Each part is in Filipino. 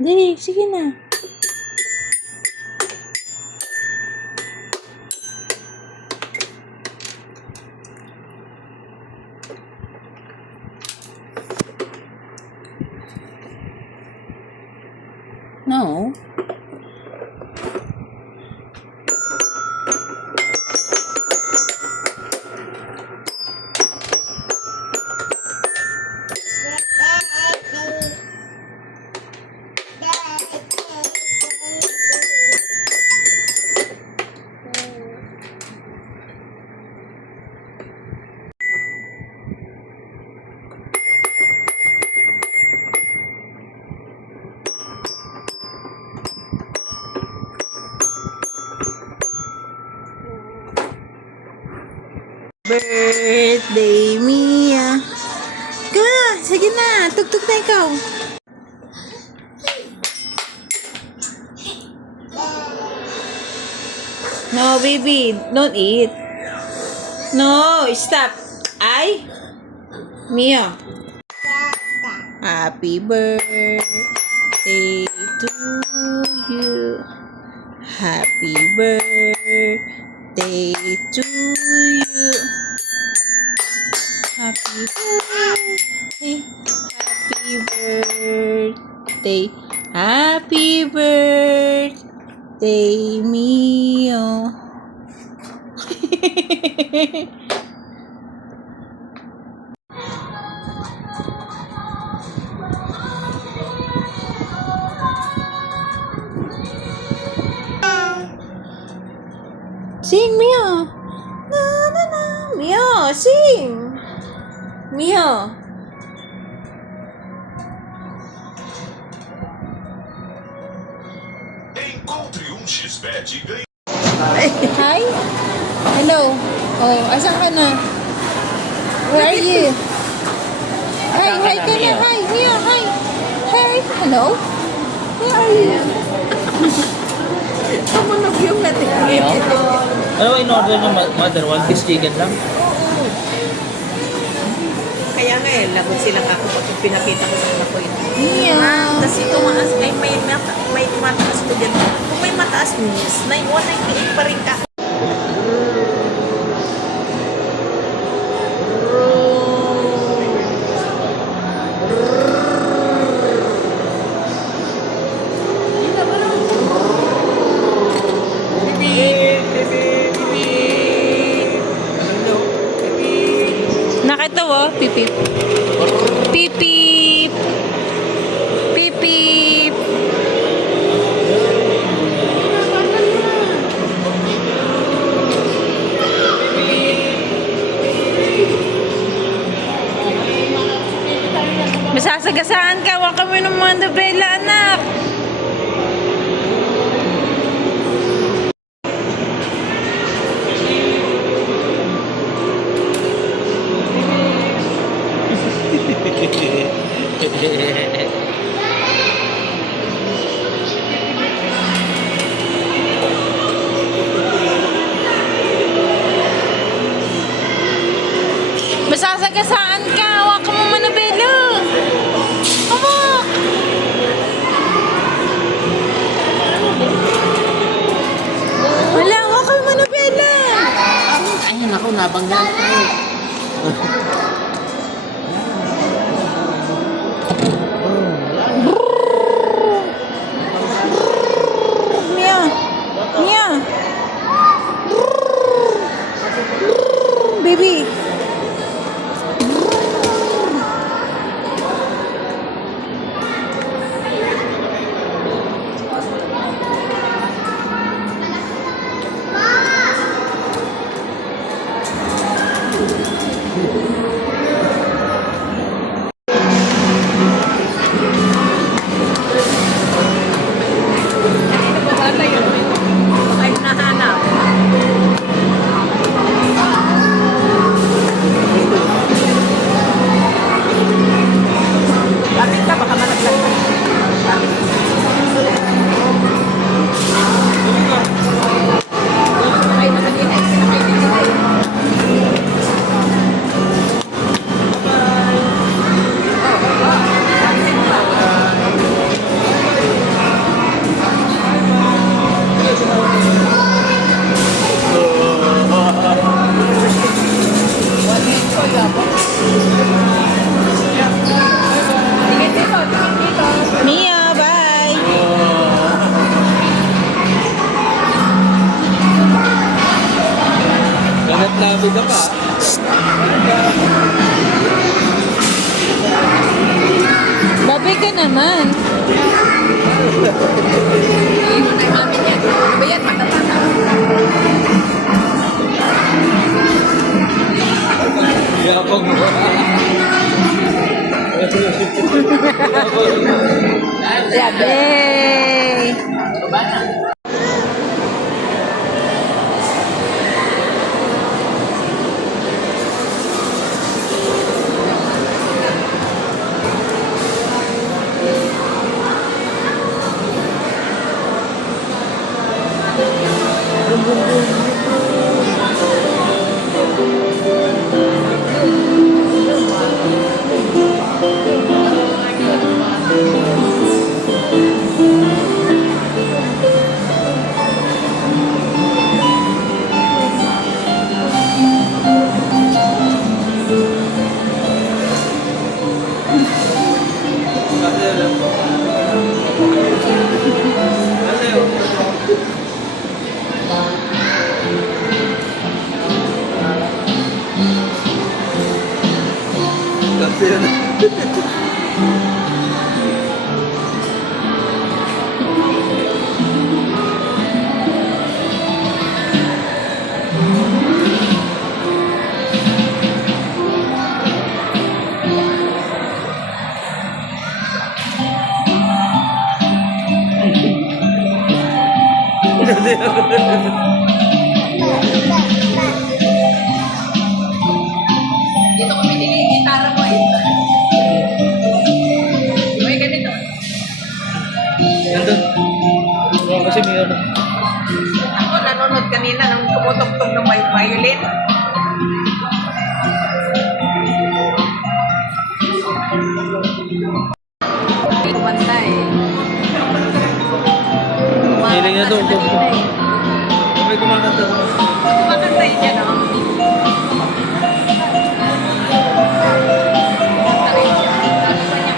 Dali, sige na. No. Birthday, Mia. Ka, sige na. Tugtog na ikaw. No, baby. Don't eat. No, stop. Ay. Mia. Happy birthday to you. Happy birthday to you. Happy birthday. Happy birthday. Happy birthday, Mio. Sing, Mio. Na na na. Mio, sing. Mio. Encontre Xbet e ganhe. Hi. Hello. Oh, asan ka na? Where are you? Hi, hi ka na. Hi, Mio, hi. Hi. Hello. Where are you? Tumunog yung natin. Ano in-order ng mother? One piece chicken lang? Kaya nga lagot sila kako pag pinakita ko sa anak ko yun. Mio. Kasi tumaas, may mataas ko dyan. Kung may mataas news, 198 pa rin ka. Nakatawa, pipip. Pipip. Pipip. Masasagasaan ka, wag kami ng mga nobela, anak. Masasagasaan ka, wag ka mo manabelo. Hawak. Wala, wag ka manabelo. Ay, naku, nabanggan ko. Mia. Mia. Baby. bida pa. Babi ka naman. Iyon ay namin yan. Ano ba yan? Matatata. Yapag mo. Yay! Dito ko pinili yung gitara mo eh. May ganito. Nandun. Oo, kasi may ano. Ako nanonood kanina nang tumutugtog ng violin. Kumanta eh. Hiling na doon. Kanina eh. May kumakanta. Kumakanta yun yan oh. Kumanta rin siya. Sabi pa niya.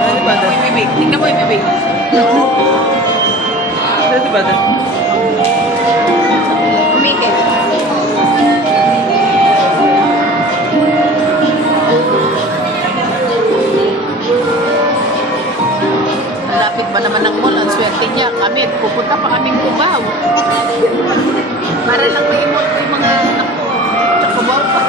Ano si Bada? Uy, bibig. Tingnan mo yung bibig. Ano si Bada? Umikit. Malapit ba naman ang mall? Ang swerte niya. Kami, pupunta pa kaming Cubao. Para lang may mall ko yung mga anak ko. Sa Cubao pa.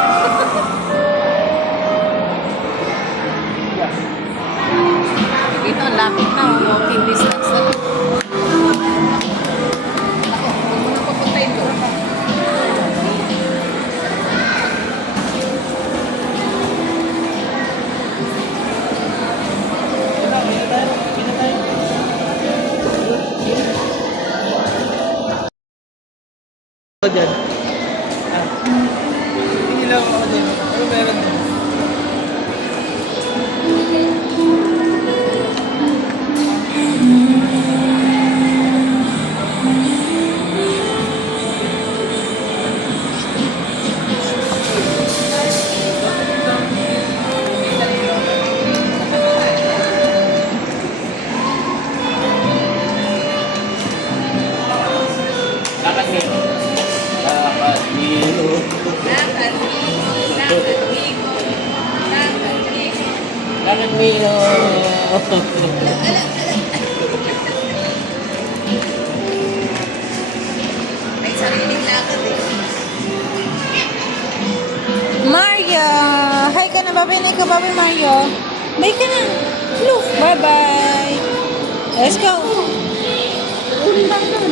Dito, ang lapit na. Walking distance na. Ako, huwag mo na papuntayin doon. Ako dyan. Ah. Tingin lang ako dyan. Ano meron? Lakad mo. Lakad mo. Lakad mo. May sariling lakad eh. Mario! Hi ka na, babi. Nay ka, babi, Mario. Bye ka na. Look, bye-bye. Let's go. Ulit lang dun.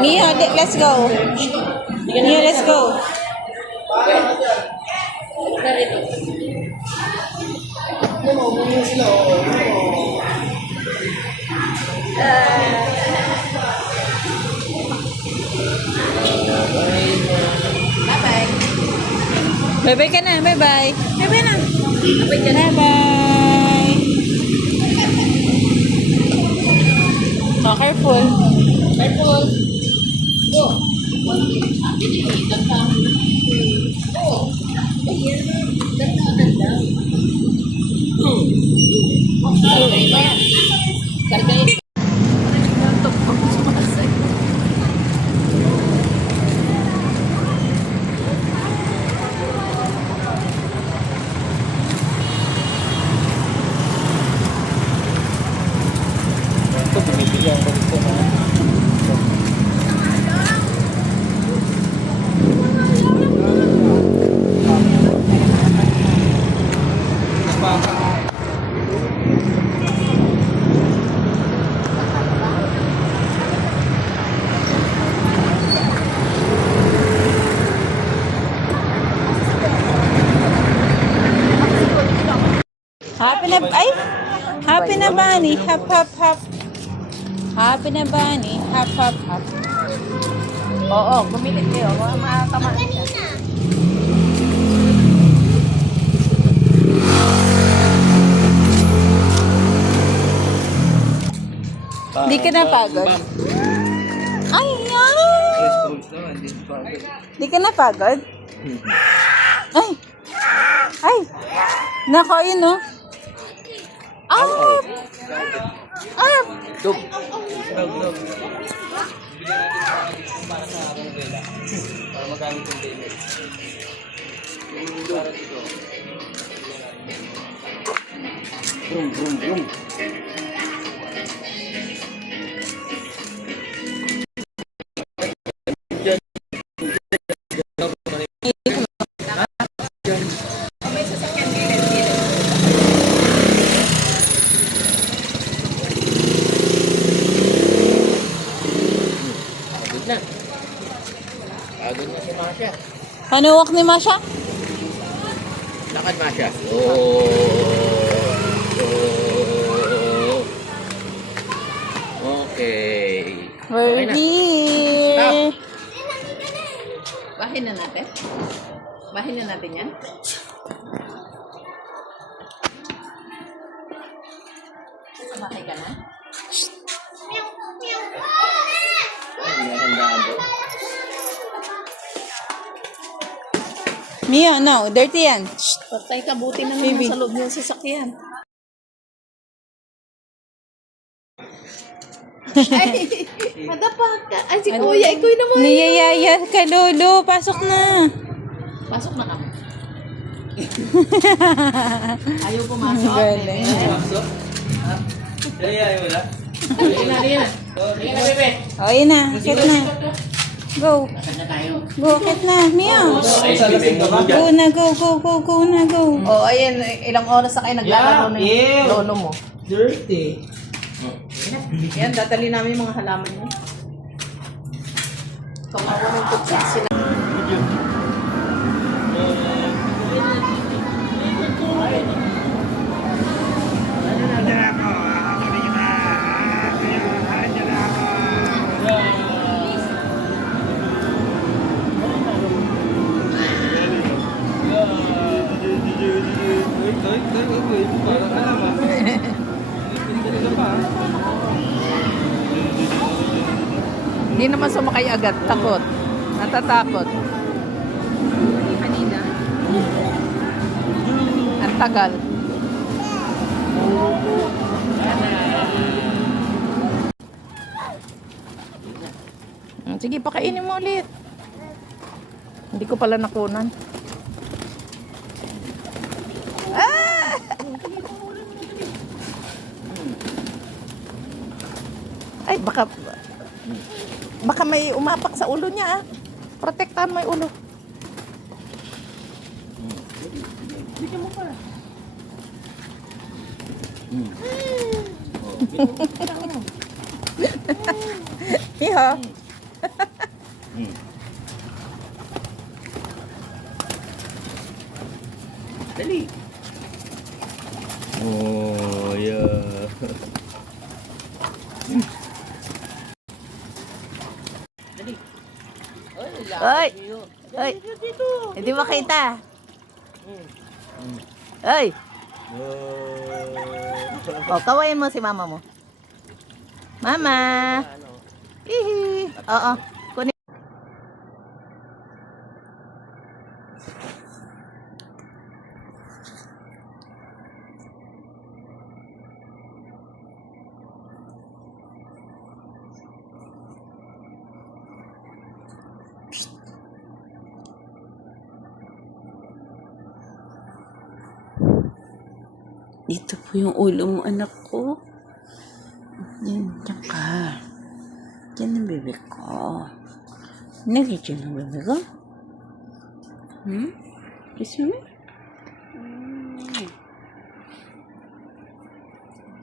Nia, let's go. Nia, let's go. Ah, Bye-bye ka na. Bye-bye. Bye-bye na. Bye-bye. Oh, careful. Careful. Go. Ito, binibigyan ko dito na. Happy na, ay! Happy na bunny. Hop, hop, hop. Happy na bunny. Hop, hop, hop. Oo, gumilit kayo. Makakama siya. Di ka napagod? Ay, ay! Di ka napagod? Ay! Ay! Nako, yun, no? Ah! Ah! Dog. Dog. Bigyan natin para sa Bella. Para magamit yung Bella. Para dito. Brum. Pagod na si Masha. Panuwak ni Masha? Lakad Masha. Oh. Okay. We're here. Bahin na natin. Bahin na natin yan. Sumakay ka na? Mia, no. Dirty yan. Shh. Patay ka, buti na Baby. naman sa loob ng sasakyan. Ay, madapa ka. Ay, si Kuya, ikaw naman. Niyayaya ka, Lolo. Pasok na. Pasok na kami. Ayaw pumasok. Galing. O, yun na. Akit na. Go. Go, akit na. Mia. Go na, go na, go. Oh, ayan, ilang oras na kayo naglalaro ng lolo mo. Dirty. Yan, dadali namin yung mga halaman niyo. Kawawa ng tutsi sila. Hindi naman sumakay agad. Takot. Natatakot. Kanina. Ang tagal. Sige, pakainin mo ulit. Hindi ko pala nakunan. Ah! Ay, baka may umapak sa ulo niya, ah. Protektahan mo yung ulo. Bigyan mo pa. Iho. Dali. Oh, yeah. Oy! Oy! Hindi makita. Ay! Oh, kawain mo si mama mo. Mama! Hihi! Oo. Kunin. Dito po yung ulo mo, anak ko. Yan, dyan ka. Dyan ang bebe ko. Nagigyan ang bebe ko? Kiss me?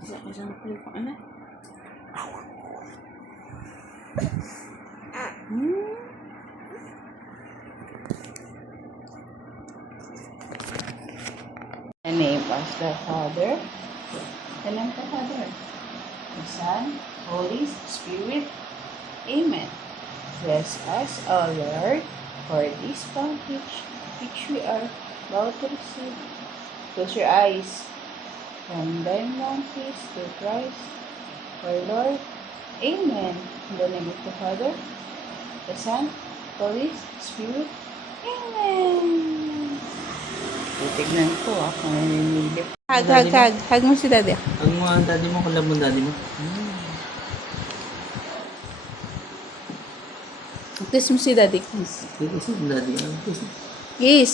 Isa-isa ko yung anak. The name of the Father, the name of the Father, the Son, Holy Spirit. Amen. Bless us, O Lord, for this bounty which we are about to receive. Close your eyes. From thy bounties to Christ, our Lord. Amen. In the name of the Father, the Son, Holy Spirit. Amen. Titignan ko kung nanginilip. Hug mo si daddy. Hug mo ang daddy mo, kulab mo daddy mo. Kiss mo si daddy. Kiss mo daddy. Kiss. Kiss.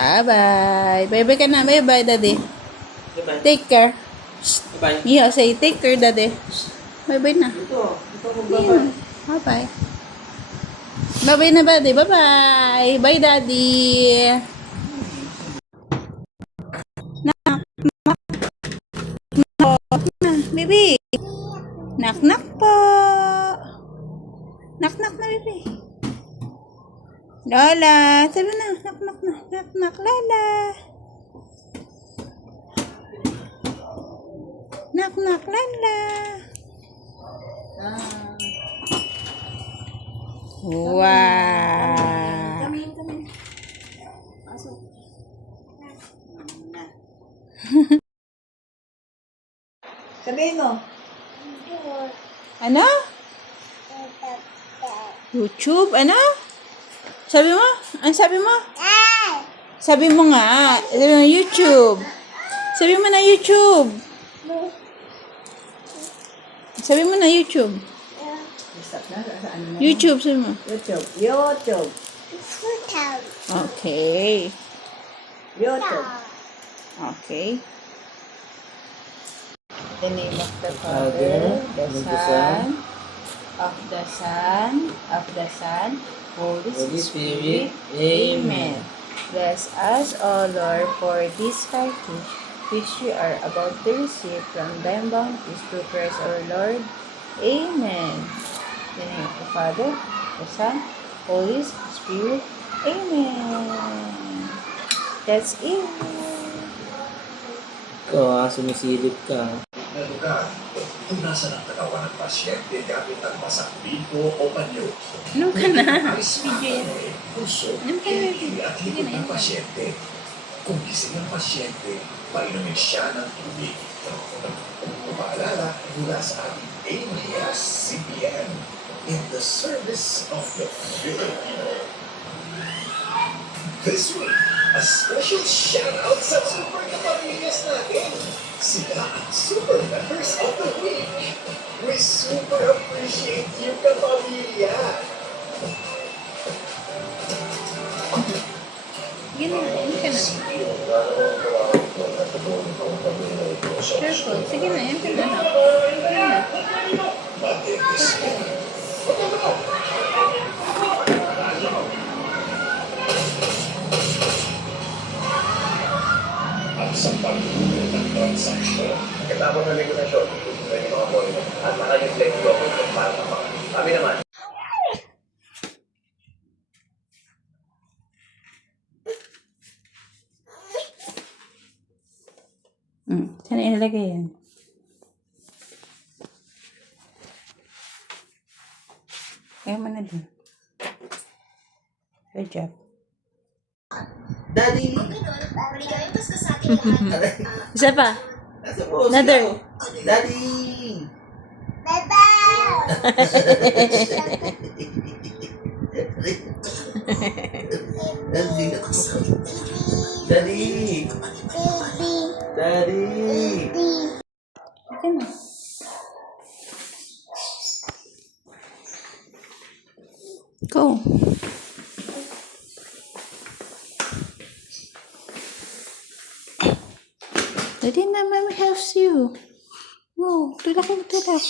Bye-bye. Bye-bye ka na. Bye-bye, daddy. Bye-bye. Take care. Bye-bye. Yeah, say take care, daddy. Bye-bye na. Ito ko Yeah. Bye-bye. Bye-bye na, daddy. Bye-bye. Bye, daddy. Baby. Knock-knock po. Knock-knock na, baby. Lola. Sabi na. Knock-knock na. Knock-knock, Lola. Knock-knock, Lola. Wow. Sabihin mo. Ano? YouTube? Ano? Sabi mo? Ano sabi mo? Sabi mo nga. Sabi mo YouTube. Sabi mo na YouTube. Sabi mo na YouTube. YouTube, sabi mo. YouTube. Okay. YouTube. Okay. The name of the Father, the Son, of the Son, of the Son, Holy Spirit. Amen. Bless us, O Lord, for this package which we are about to receive from thy bounties through Christ our Lord. Amen. In the name of the Father, the Son, Holy Spirit. Amen. That's it. Ikaw, sumisilip ka. Na lugar kung nasa ng katawan ng pasyente gamit ang masakbito o panyo. Ano ka na? Ay spine, puso, kilikili at likod ng pasyente. Kung gising ang pasyente, painumin siya ng tubig. Kung paalala mula sa ating ABS-CBN in the service of the Filipino. This week, a special shout-out sa super kapamilyas natin. Sila ang super members of the week. We super appreciate you, kapamilya. Yun na, yun ka na. Careful. Sige na, yan ka na. At sa pagbubuo ng transaksyon, katapos ng negosasyon, pwede mga boy at naka-reflect document para naman. Kami naman. Saan ilagay yan? Kaya mo na dun. Good job. Daddy! Isa pa. Nasa po? Another. Daddy! Daddy! Daddy! Daddy! Go. Daddy na, Mama helps you. Go, tulak mo, tulak.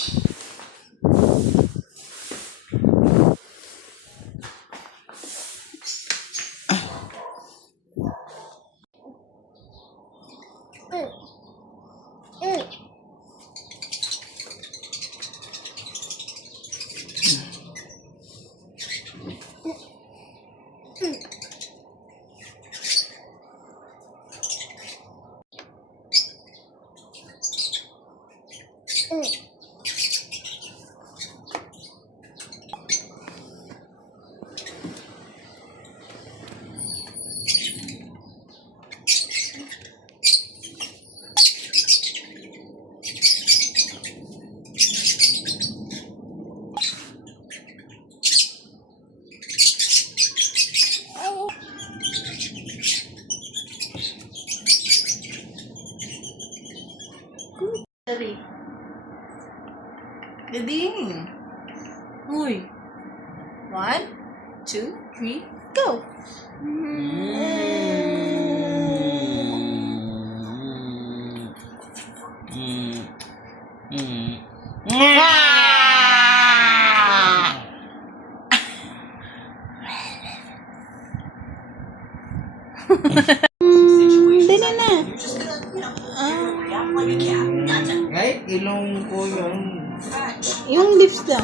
Daddy. Daddy. Uy. 1, 2, 3, go. Dali na. Ay, ilong ko yung... Yung lips daw.